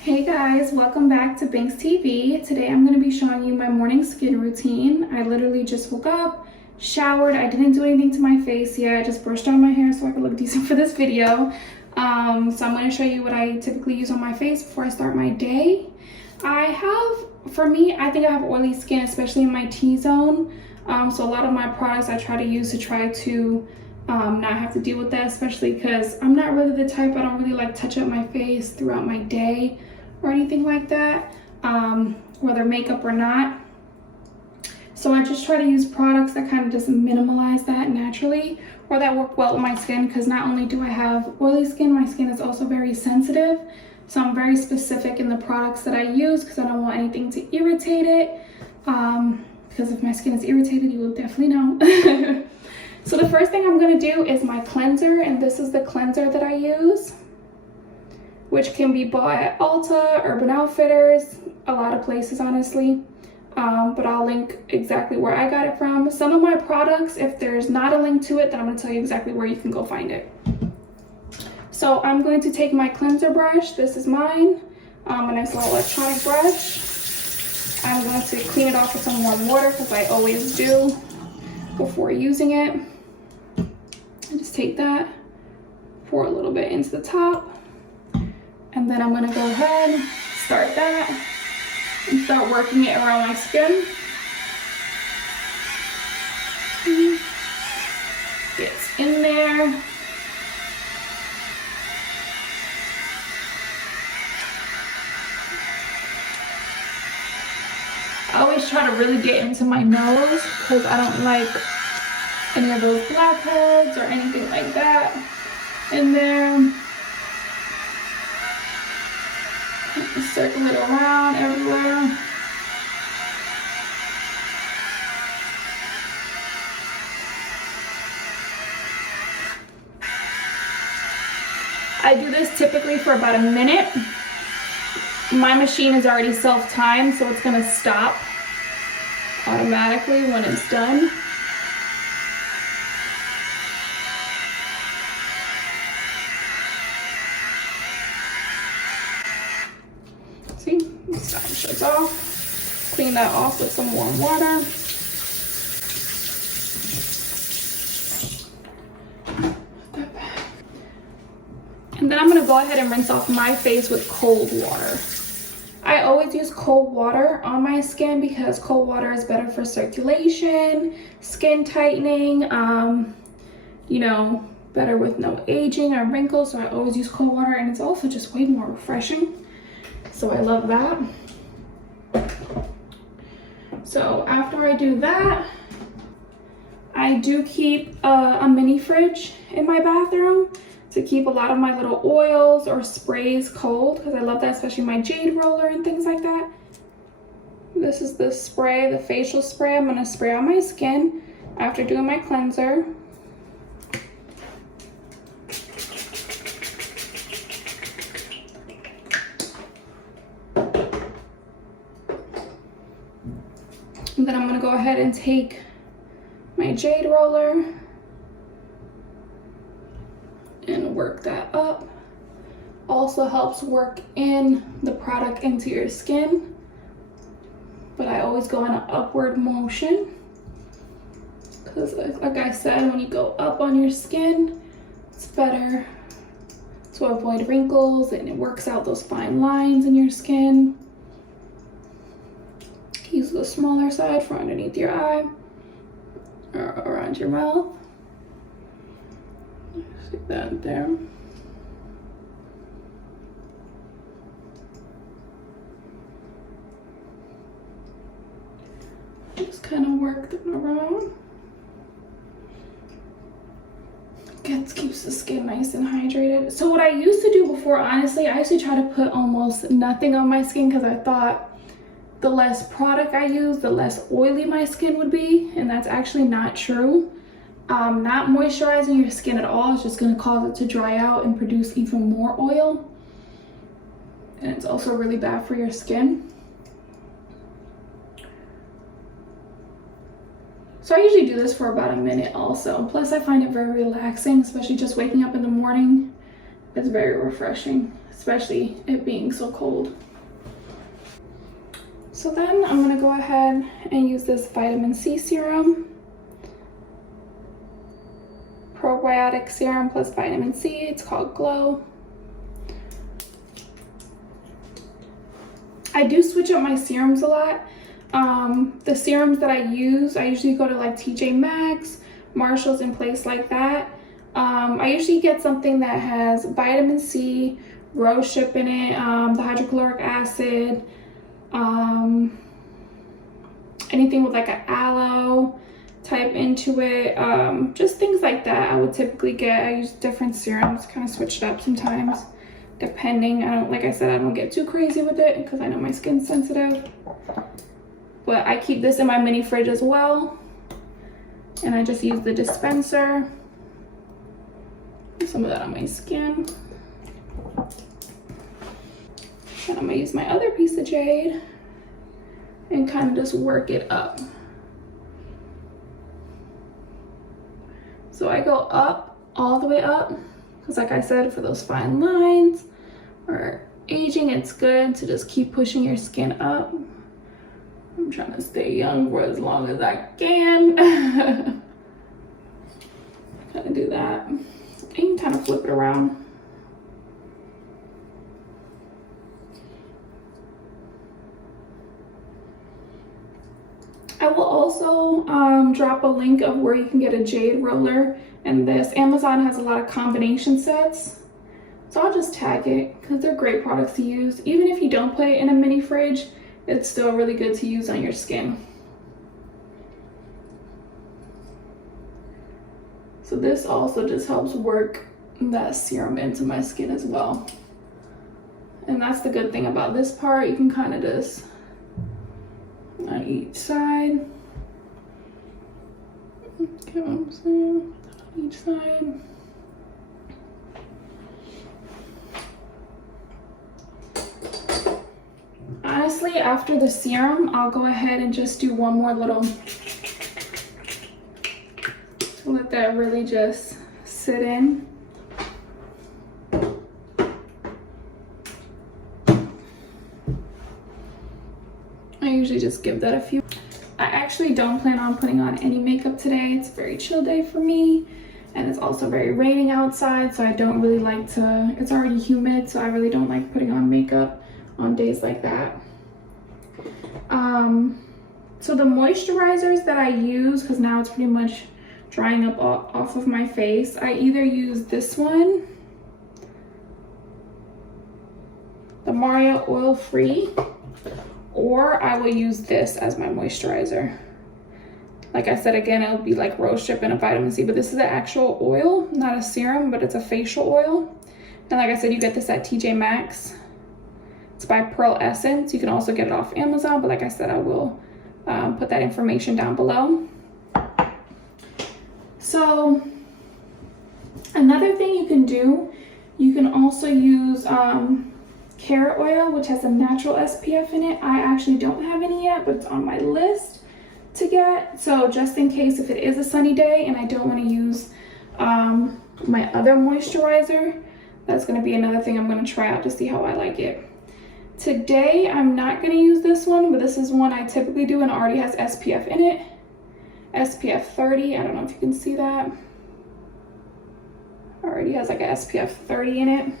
Hey guys, welcome back to Banks TV. Today I'm going to be showing you my morning skin routine. I literally just woke up, showered. I didn't do anything to my face yet. I just brushed on my hair so I could look decent for this video. So I'm going to show you what I typically use on my face before I start my day. For me, I think I have oily skin, especially in my T-zone. So a lot of my products I try to use to try to not have to deal with that, especially because I'm not really the type, I don't really like touch up my face throughout my day or anything like that, whether makeup or not. So I just try to use products that kind of just minimalize that naturally, or that work well with my skin, because not only do I have oily skin, my skin is also very sensitive. So I'm very specific in the products that I use because I don't want anything to irritate it. Because if my skin is irritated, you will definitely know. So the first thing I'm going to do is my cleanser, and this is the cleanser that I use, which can be bought at Ulta, Urban Outfitters, a lot of places honestly, but I'll link exactly where I got it from. Some of my products, if there's not a link to it, then I'm going to tell you exactly where you can go find it. So I'm going to take my cleanser brush, this is mine, a nice little electronic brush. I'm going to clean it off with some warm water because I always do before using it. And just take that, pour a little bit into the top, and then I'm gonna go ahead, start that, and start working it around my skin. It's in there. I always try to really get into my nose because I don't like any of those blackheads or anything like that in there. Circle it around everywhere. I do this typically for about a minute. My machine is already self-timed, so it's gonna stop automatically when it's done. See, stop, shuts off. Clean that off with some warm water. And then I'm gonna go ahead and rinse off my face with cold water. I always use cold water on my skin because cold water is better for circulation, skin tightening, you know, better with no aging or wrinkles. So I always use cold water, and it's also just way more refreshing. So I love that. So after I do that, I do keep a mini fridge in my bathroom to keep a lot of my little oils or sprays cold, because I love that, especially my jade roller and things like that. This is the spray, the facial spray I'm gonna spray on my skin after doing my cleanser. And then I'm gonna go ahead and take my jade roller and work that up. Also helps work in the product into your skin, but I always go in an upward motion because, like I said, when you go up on your skin, it's better to avoid wrinkles, and it works out those fine lines in your skin. Use the smaller side for underneath your eye or around your mouth. Stick that there. Just kind of work them around. Keeps the skin nice and hydrated. So what I used to do before, honestly, I used to try to put almost nothing on my skin because I thought the less product I use, the less oily my skin would be, and that's actually not true. Not moisturizing your skin at all is just going to cause it to dry out and produce even more oil, and it's also really bad for your skin. So I usually do this for about a minute also. Plus I find it very relaxing, especially just waking up in the morning. It's very refreshing. especially it being so cold. So then I'm gonna go ahead and use this vitamin C serum. Probiotic serum plus vitamin C. It's called Glow. I do switch up my serums a lot. The serums that I usually go to like TJ Maxx, Marshalls, and places like that. I usually get something that has vitamin C, roseship in it, the hydrochloric acid, anything with like an aloe type into it, just things like that I would typically get. I use different serums, kind of switch it up sometimes depending. Like I said, I don't get too crazy with it because I know my skin's sensitive. But I keep this in my mini fridge as well, and I just use the dispenser. Put some of that on my skin. And I'm gonna use my other piece of jade and kind of just work it up. So I go up, all the way up, because like I said, for those fine lines or aging, it's good to just keep pushing your skin up. I'm trying to stay young for as long as I can. Kind of do that. And you can kind of flip it around. I will also drop a link of where you can get a jade roller, and this Amazon has a lot of combination sets, so I'll just tag it because they're great products to use. Even if you don't put it in a mini fridge, it's still really good to use on your skin. So this also just helps work that serum into my skin as well, and that's the good thing about this part. You can kind of just on each side. Okay, what I'm saying, on each side. Honestly, after the serum, I'll go ahead and just do one more little to let that really just sit in. I usually just give that a few. I actually don't plan on putting on any makeup today. It's a very chill day for me, and it's also very raining outside, so I don't really like to, it's already humid, so I really don't like putting on makeup on days like that. So the moisturizers that I use, because now it's pretty much drying up off of my face, I either use this one, the Mario Oil Free, or I will use this as my moisturizer. Like I said, again, it'll be like roseship and a vitamin C, but this is an actual oil, not a serum, but it's a facial oil. And like I said, you get this at TJ Maxx. It's by Pearl Essence. You can also get it off Amazon, but like I said, I will put that information down below. So another thing you can do, you can also use carrot oil, which has a natural SPF in it. I actually don't have any yet, but it's on my list to get. So just in case if it is a sunny day and I don't want to use my other moisturizer, that's going to be another thing I'm going to try out to see how I like it. Today I'm not going to use this one, but this is one I typically do and already has SPF in it. SPF 30. I don't know if you can see that. Already has like a SPF 30 in it.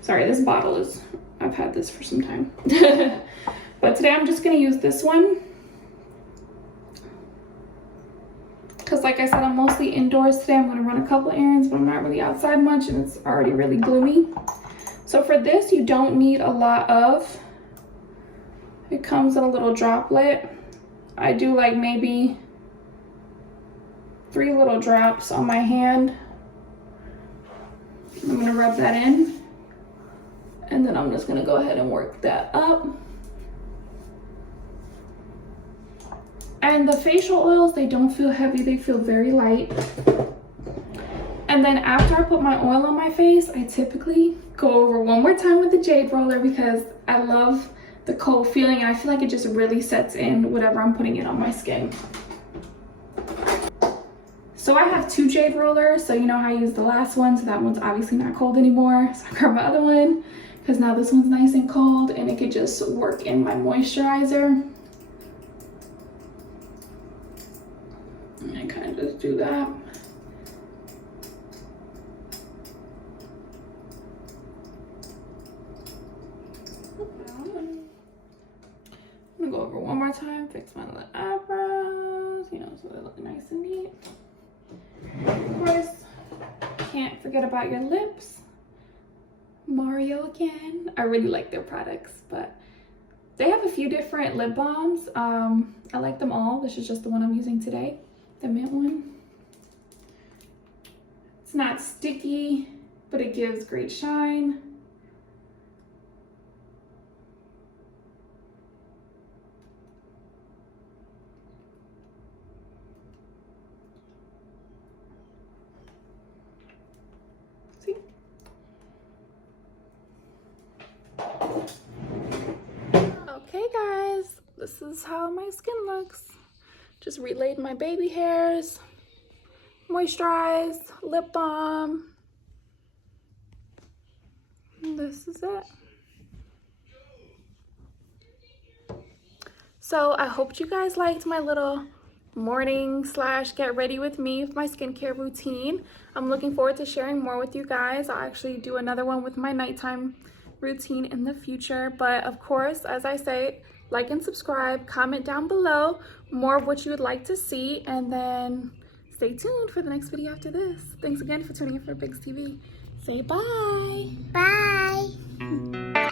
Sorry, this bottle is, I've had this for some time. But today I'm just going to use this one, because like I said, I'm mostly indoors today. I'm going to run a couple errands, but I'm not really outside much, and it's already really gloomy. So for this, you don't need a lot of. It comes in a little droplet. I do like maybe 3 little drops on my hand. I'm going to rub that in, and then I'm just going to go ahead and work that up. And the facial oils, they don't feel heavy, they feel very light. And then after I put my oil on my face, I typically go over one more time with the jade roller, because I love the cold feeling, and I feel like it just really sets in whatever I'm putting in on my skin. So I have 2 jade rollers, so you know how I used the last one, so that one's obviously not cold anymore. So I grab my other one, because now this one's nice and cold and it could just work in my moisturizer. And I kind of just do that. I'm gonna go over one more time, fix my little eyebrows, you know, so they look nice and neat. Of course, can't forget about your lips. Mario again. I really like their products, but they have a few different lip balms. I like them all. This is just the one I'm using today, the mint one. It's not sticky, but it gives great shine. Okay guys, this is how my skin looks. Just relaid my baby hairs, moisturized, lip balm. And this is it. So I hope you guys liked my little morning slash get ready with me with my skincare routine. I'm looking forward to sharing more with you guys. I'll actually do another one with my nighttime routine in the future, but of course, as I say, like and subscribe, comment down below more of what you would like to see, and then stay tuned for the next video after this. Thanks again for tuning in for Binks TV. Say bye. Bye.